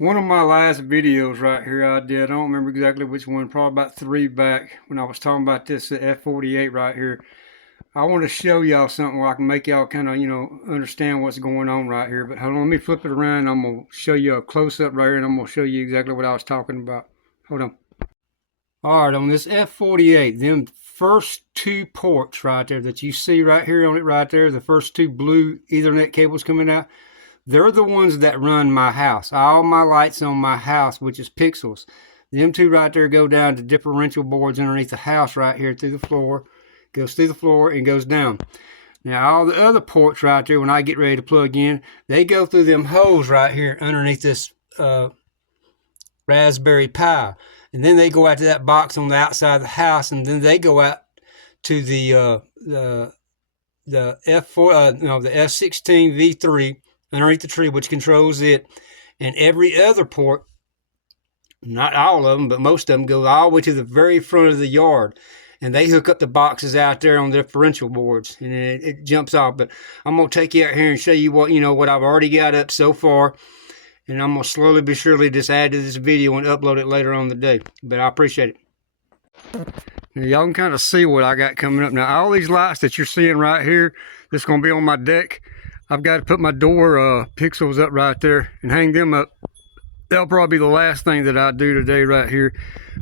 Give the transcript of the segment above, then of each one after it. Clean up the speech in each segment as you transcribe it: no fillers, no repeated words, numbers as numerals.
One of my last videos right here I did, I don't remember exactly which one, probably about 3 back when I was talking about this F48 right here. I want to show y'all something where I can make y'all kind of, understand what's going on right here. But hold on, let me flip it around and I'm going to show you a close-up right here and I'm going to show you exactly what I was talking about. Hold on. All right, on this F48, them first two ports right there that you see right here on it right there, the first two blue Ethernet cables coming out, they're the ones that run my house. All my lights on my house, which is Pixels. Them two right there go down to differential boards underneath the house right here through the floor. Goes through the floor and goes down. Now all the other ports right there, when I get ready to plug in, they go through them holes right here underneath this Raspberry Pi. And then they go out to that box on the outside of the house, and then they go out to the F16 V3 underneath the tree, which controls it. And every other port, not all of them, but most of them, go all the way to the very front of the yard. And they hook up the boxes out there on the differential boards, and it jumps off. But I'm going to take you out here and show you what I've already got up so far. And I'm going to slowly but surely just add to this video and upload it later on the day. But I appreciate it. Now, y'all can kind of see what I got coming up. Now, all these lights that you're seeing right here, that's going to be on my deck. I've got to put my door Pixels up right there and hang them up. That'll probably be the last thing that I do today right here.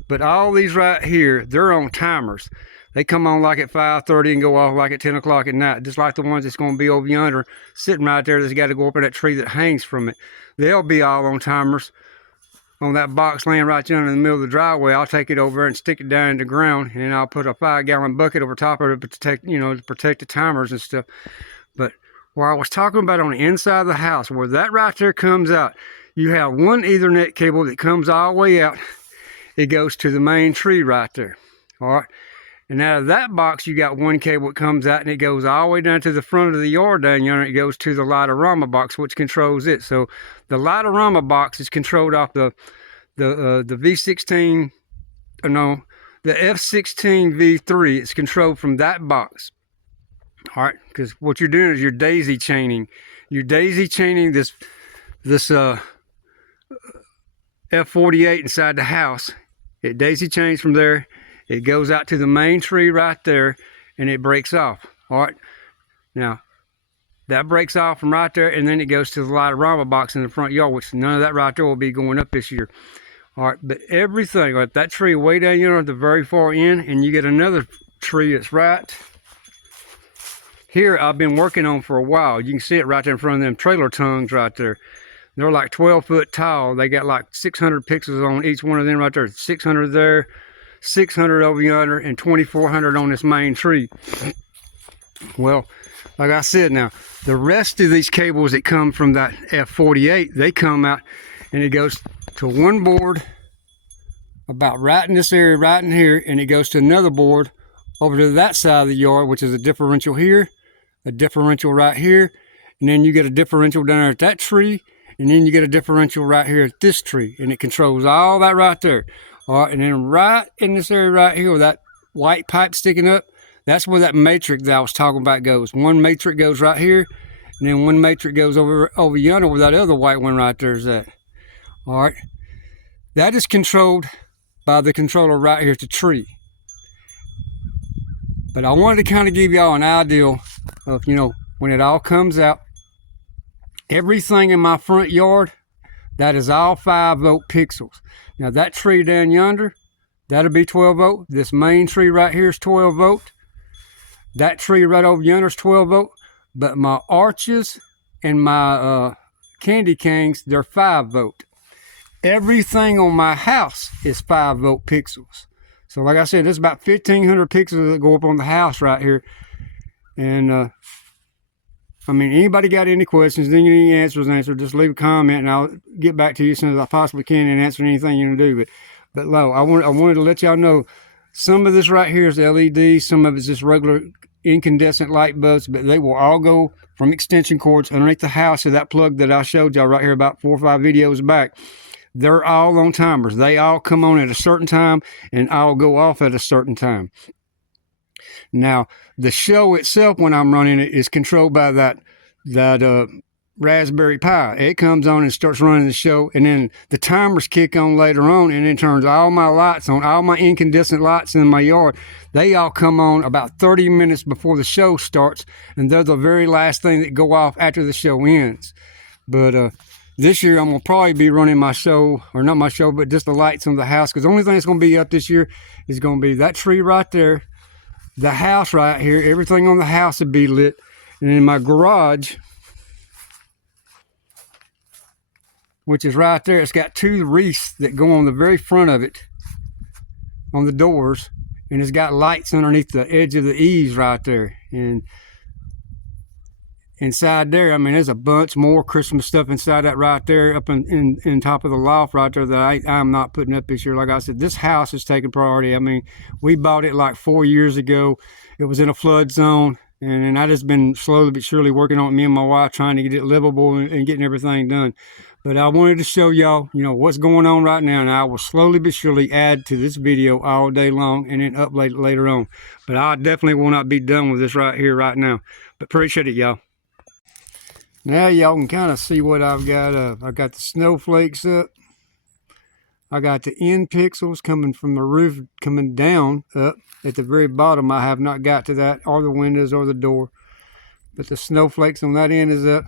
But all these right here, they're on timers. They come on like at 5:30 and go off like at 10 o'clock at night, just like the ones that's going to be over yonder, sitting right there that's got to go up in that tree that hangs from it. They'll be all on timers. On that box laying right yonder in the middle of the driveway, I'll take it over and stick it down in the ground, and I'll put a 5-gallon bucket over top of it to protect the timers and stuff. But where I was talking about on the inside of the house, where that right there comes out, you have one Ethernet cable that comes all the way out. It goes to the main tree right there. All right. And out of that box, you got one cable that comes out and it goes all the way down to the front of the yard down yonder. It goes to the Lightorama box, which controls it. So the Lightorama box is controlled off the V16, no, the F16 V3. It's controlled from that box. All right, because what you're doing is you're daisy chaining. You're daisy chaining this F48 inside the house. It daisy chains from there. It goes out to the main tree right there, and it breaks off. All right. Now, that breaks off from right there, and then it goes to the Lightorama box in the front yard, which none of that right there will be going up this year. All right, but everything, like that tree way down here at the very far end, and you get another tree that's right here I've been working on for a while. You can see it right there in front of them trailer tongues right there. They're like 12 foot tall. They got like 600 pixels on each one of them right there. 600 there, 600 over yonder, and 2400 on this main tree. Well, like I said, now the rest of these cables that come from that F48, they come out and it goes to one board about right in this area right in here, and it goes to another board over to that side of the yard, which is a differential here, a differential right here, and then you get a differential down there at that tree, and then you get a differential right here at this tree, and it controls all that right there. All right, and then right in this area right here with that white pipe sticking up, that's where that matrix that I was talking about goes. One matrix goes right here, and then one matrix goes over yonder where that other white one right there is at. All right, that is controlled by the controller right here at the tree. But I wanted to kind of give y'all an idea of, when it all comes out, everything in my front yard, that is all 5-volt Pixels. Now that tree down yonder, that'll be 12 volt. This main tree right here is 12 volt. That tree right over yonder is 12 volt. But my arches and my candy canes, they're 5 volt. Everything on my house is 5-volt Pixels. So like I said, there's about 1,500 pixels that go up on the house right here. And I mean, anybody got any questions, any answers, just leave a comment and I'll get back to you as soon as I possibly can and answer anything you want to do. But no, I wanted to let y'all know some of this right here is LED, some of it's just regular incandescent light bulbs, but they will all go from extension cords underneath the house to that plug that I showed y'all right here about 4 or 5 videos back. They're all on timers. They all come on at a certain time and all go off at a certain time. Now, the show itself, when I'm running it, is controlled by that Raspberry Pi. It comes on and starts running the show, and then the timers kick on later on, and it turns all my lights on, all my incandescent lights in my yard. They all come on about 30 minutes before the show starts, and they're the very last thing that go off after the show ends. But this year I'm gonna probably be running my show, or not my show, but just the lights on the house, because the only thing that's gonna be up this year is gonna be that tree right there, the house right here, everything on the house will be lit, and in my garage, which is right there, it's got 2 wreaths that go on the very front of it, on the doors, and it's got lights underneath the edge of the eaves right there. And inside there, I mean, there's a bunch more Christmas stuff inside that right there, up in top of the loft right there, that I'm not putting up this year. Like I said, this house is taking priority. I mean, we bought it like 4 years ago. It was in a flood zone, and I just been slowly but surely working on it, me and my wife, trying to get it livable and getting everything done. But I wanted to show y'all, you know, what's going on right now, and I will slowly but surely add to this video all day long and then upload it later on. But I definitely will not be done with this right here right now. But appreciate it, y'all. Now y'all can kind of see what I've got up. I got the snowflakes up. I got the end pixels coming from the roof, coming down up at the very bottom. I have not got to that, or the windows, or the door. But the snowflakes on that end is up.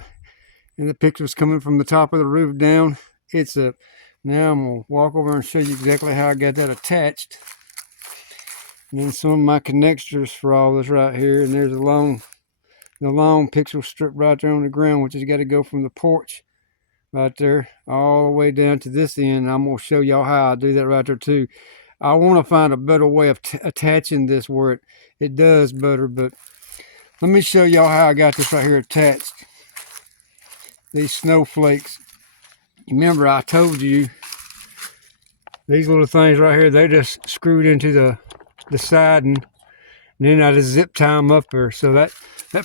And the pictures coming from the top of the roof down, it's up. Now I'm going to walk over and show you exactly how I got that attached. And then some of my connectors for all this right here. And there's the long pixel strip right there on the ground, which has got to go from the porch right there all the way down to this end. I'm going to show y'all how I do that right there too. I want to find a better way of attaching this where it does better. But let me show y'all how I got this right here attached. These snowflakes, remember I told you these little things right here, they just screwed into the siding, and then I just zip tie them up there. So that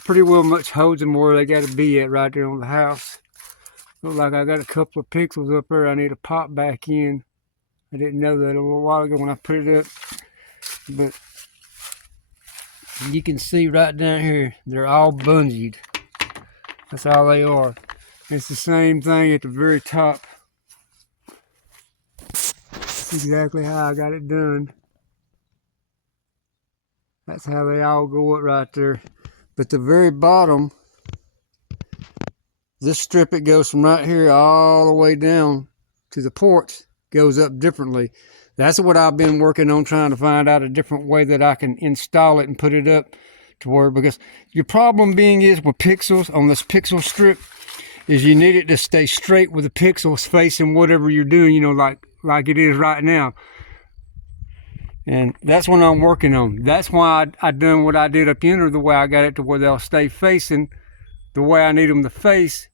pretty well much holds them where they got to be at right there on the house. Look like I got a couple of pixels up there I need to pop back in. I didn't know that a little while ago when I put it up, but you can see right down here, they're all bungeed. That's all they are. It's the same thing at the very top. That's exactly how I got it done. That's how they all go up right there. But the very bottom, this strip, it goes from right here all the way down to the porch, goes up differently. That's what I've been working on, trying to find out a different way that I can install it and put it up to where, because your problem being is with pixels on this pixel strip, is you need it to stay straight with the pixels facing whatever you're doing, you know, like it is right now. And that's what I'm working on. That's why I done what I did up yonder, the way I got it to where they'll stay facing the way I need them to face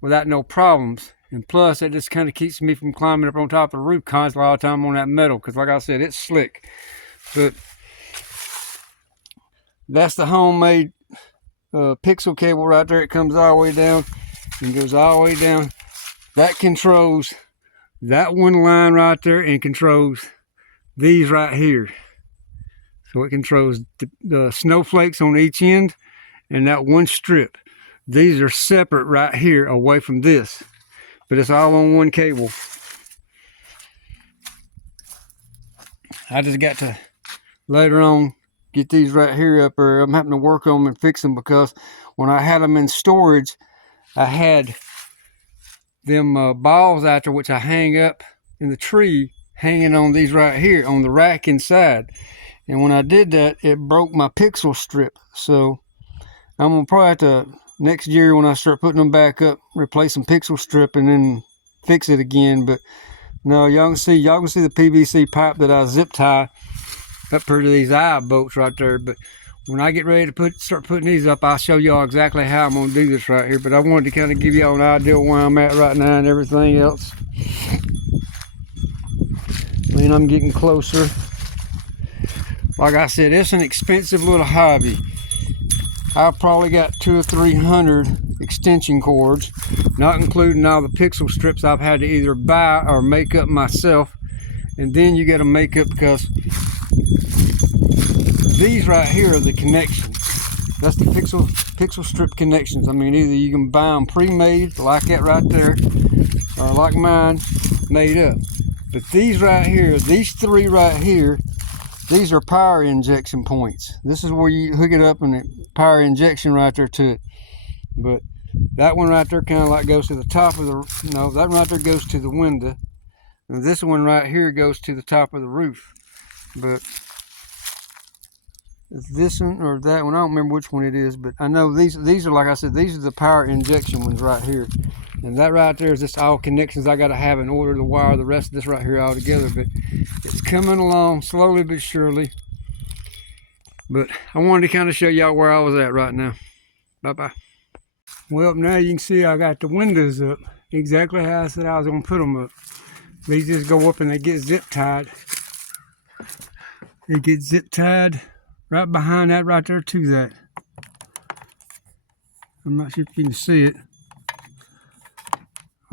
without no problems. And plus, it just kind of keeps me from climbing up on top of the roof constantly all the time on that metal, because like I said, it's slick. But that's the homemade pixel cable right there. It comes all the way down and goes all the way down. That controls that one line right there and controls these right here. So it controls the snowflakes on each end and that one strip. These are separate right here away from this, but it's all on one cable. I just got to later on get these right here up there. I'm having to work on them and fix them, because when I had them in storage, I had them balls out there, which I hang up in the tree, hanging on these right here on the rack inside. And when I did that, it broke my pixel strip. So I'm gonna probably have to, next year when I start putting them back up, replace some pixel strip and then fix it again. But no, y'all can see the PVC pipe that I zip tie up here to these eye bolts right there. But when I get ready to start putting these up, I'll show y'all exactly how I'm gonna do this right here. But I wanted to kind of give y'all an idea where I'm at right now and everything else. I mean, I'm getting closer. Like I said, it's an expensive little hobby. I've probably got 200 or 300 extension cords, not including all the pixel strips I've had to either buy or make up myself. And then you got to make up, because these right here are the connections. That's the pixel strip connections. I mean, either you can buy them pre-made like that right there, or like mine, made up. But these right here, these three right here, these are power injection points. This is where you hook it up and the power injection right there to it. But that one right there kind of like goes to the top of the, no, that one right there goes to the window. And this one right here goes to the top of the roof. But this one or that one, I don't remember which one it is, but I know these are, like I said, these are the power injection ones right here. And that right there is just all connections I got to have in order to wire the rest of this right here all together. But it's coming along slowly but surely. But I wanted to kind of show y'all where I was at right now. Bye-bye. Well, now you can see I got the windows up exactly how I said I was going to put them up. These just go up and they get zip tied. They get zip tied right behind that right there to that. I'm not sure if you can see it.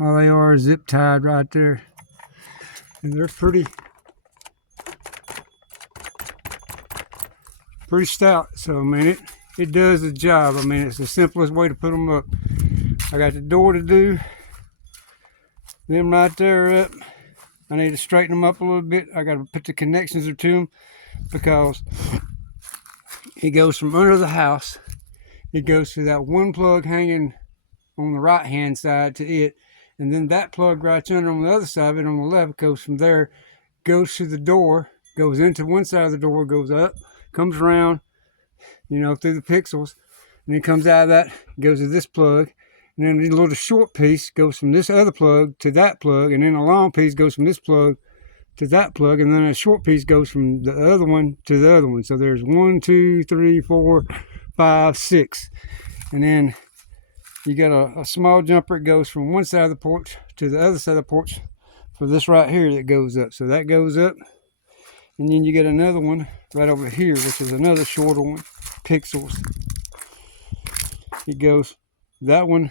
All they are is zip tied right there. And they're pretty stout. So I mean it does the job. I mean, it's the simplest way to put them up. I got the door to do. Them right there up. I need to straighten them up a little bit. I got to put the connections to them because it goes from under the house. It goes to that one plug hanging on the right hand side to it. And then that plug right under on the other side of it on the left goes from there, goes to the door, goes into one side of the door, goes up, comes around, you know, through the pixels, and then comes out of that, goes to this plug, and then the little short piece goes from this other plug to that plug, and then a long piece goes from this plug to that plug, and then a short piece goes from the other one to the other one. So there's 1, 2, 3, 4, 5, 6. And then you got a small jumper. It goes from one side of the porch to the other side of the porch for this right here that goes up. So that goes up. And then you get another one right over here, which is another shorter one, pixels. It goes, that one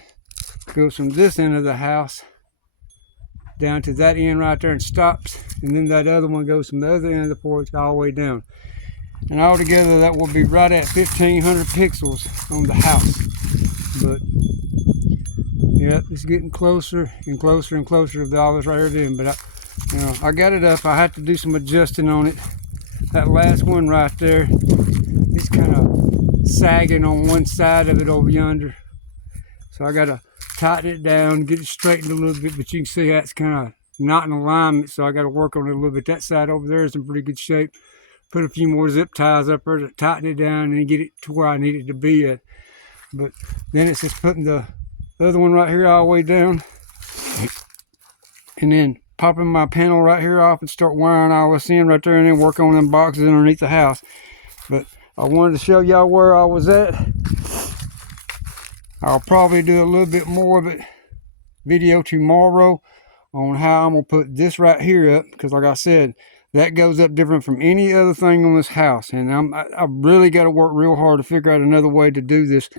goes from this end of the house down to that end right there and stops. And then that other one goes from the other end of the porch all the way down. And altogether that will be right at 1,500 pixels on the house. But yeah, it's getting closer and closer and closer to all this right here doing. But I got it up. I had to do some adjusting on it. That last one right there, it's kind of sagging on one side of it over yonder. So I got to tighten it down, get it straightened a little bit. But you can see that's kind of not in alignment. So I got to work on it a little bit. That side over there is in pretty good shape. Put a few more zip ties up there to tighten it down and get it to where I need it to be at. But then it's just putting the other one right here all the way down, and then popping my panel right here off and start wiring all this in right there, and then work on them boxes underneath the house. But I wanted to show y'all where I was at. I'll probably do a little bit more of it video tomorrow on how I'm gonna put this right here up, because like I said, that goes up different from any other thing on this house, and I really got to work real hard to figure out another way to do this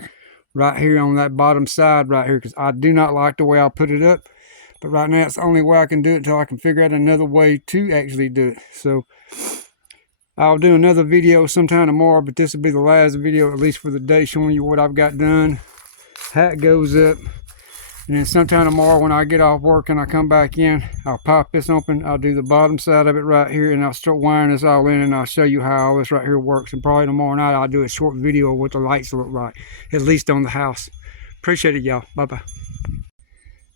right here on that bottom side right here, because I do not like the way I put it up. But right now it's the only way I can do it until I can figure out another way to actually do it. So I'll do another video sometime tomorrow, but this will be the last video, at least for the day, showing you what I've got done, how it goes up. And then sometime tomorrow when I get off work and I come back in, I'll pop this open, I'll do the bottom side of it right here, and I'll start wiring this all in, and I'll show you how all this right here works. And probably tomorrow night I'll do a short video of what the lights look like, at least on the house. Appreciate it, y'all. Bye-bye.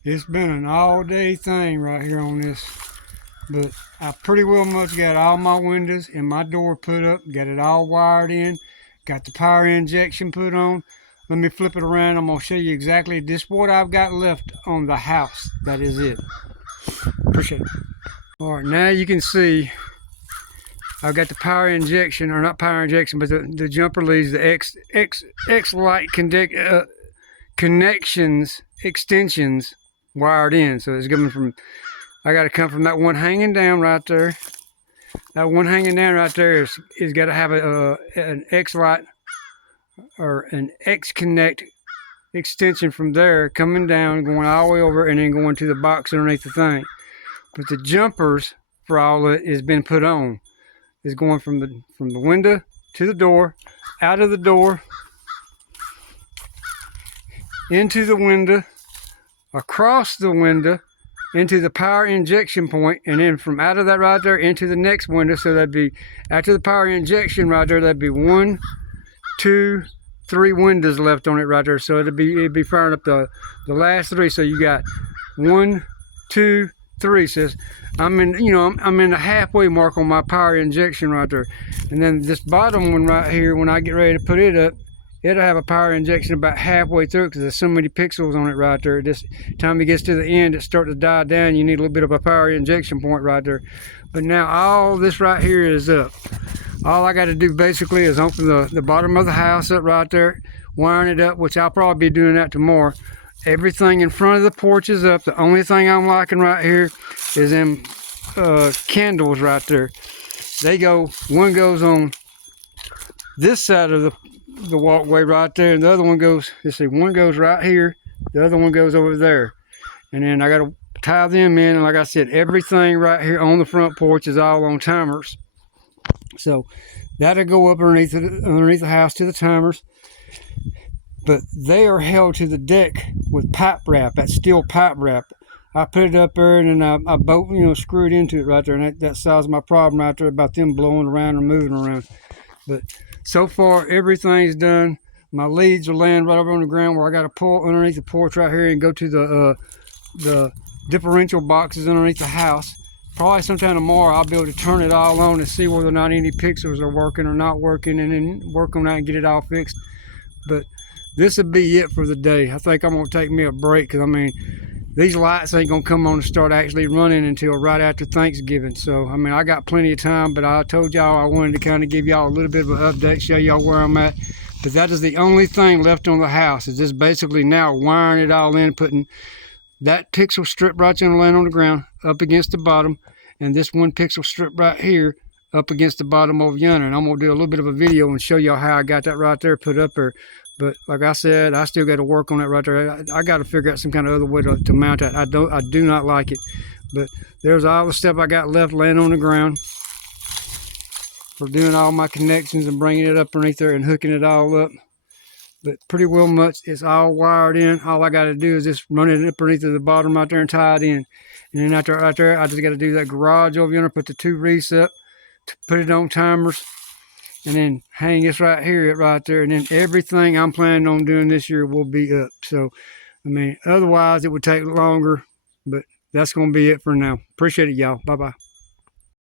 It's been an all-day thing right here on this, but I pretty well much got all my windows and my door put up, got it all wired in, got the power injection put on. Let me flip it around. I'm going to show you exactly this what I've got left on the house. That is it. Appreciate it. All right, now you can see I've got the power injection, or not power injection, but the jumper leads, the X-Lite connections, extensions wired in. So it's coming from, I got to come from that one hanging down right there. That one hanging down right there is got to have an X-Lite or an X-Connect extension from there coming down, going all the way over, and then going to the box underneath the thing. But the jumpers for all of it has been put on. It's going from the window to the door, out of the door, into the window, across the window, into the power injection point, and then from out of that right there into the next window. So that'd be, after the power injection right there, that'd be 1, 2, 3 windows left on it right there. So it'd be firing up the last 3. So you got 1, 2, 3. Says I'm in, I'm in the halfway mark on my power injection right there. And then this bottom one right here, when I get ready to put it up, it'll have a power injection about halfway through, because there's so many pixels on it right there. This time it gets to the end, it starts to die down. You need a little bit of a power injection point right there. But now all this right here is up. All I got to do basically is open the bottom of the house up right there, wiring it up, which I'll probably be doing that tomorrow. Everything in front of the porch is up. The only thing I'm liking right here is them candles right there. One goes on this side of the walkway right there, and the other one goes, one goes right here, the other one goes over there. And then I got to tie them in, and like I said, everything right here on the front porch is all on timers. So that'll go up underneath the house to the timers. But they are held to the deck with pipe wrap, that steel pipe wrap. I put it up there, and then I bolt, screwed into it right there, and that solves my problem right there about them blowing around or moving around. But so far, everything's done. My leads are laying right over on the ground, where I got to pull underneath the porch right here and go to the differential boxes underneath the house. Probably sometime tomorrow I'll be able to turn it all on and see whether or not any pixels are working or not working, and then work on that and get it all fixed. But this will be it for the day. I think I'm going to take me a break, because these lights ain't going to come on and start actually running until right after Thanksgiving. So, I got plenty of time, but I told y'all I wanted to kind of give y'all a little bit of an update, show y'all where I'm at. But that is the only thing left on the house, is just basically now wiring it all in, putting that pixel strip right there laying on the ground up against the bottom, and this 1 pixel strip right here up against the bottom over yonder. And I'm going to do a little bit of a video and show y'all how I got that right there put up there. But like I said, I still got to work on that right there. I got to figure out some kind of other way to mount that. I do not like it. But there's all the stuff I got left laying on the ground for doing all my connections and bringing it up underneath there and hooking it all up. But pretty well much it's all wired in. All I got to do is just run it up underneath the bottom right there and tie it in. And then after right there, I just got to do that garage over yonder, put the 2 wreaths up, put it on timers, and then hang this right here, right there, and then everything I'm planning on doing this year will be up. So, otherwise it would take longer, but that's going to be it for now. Appreciate it, y'all. Bye-bye.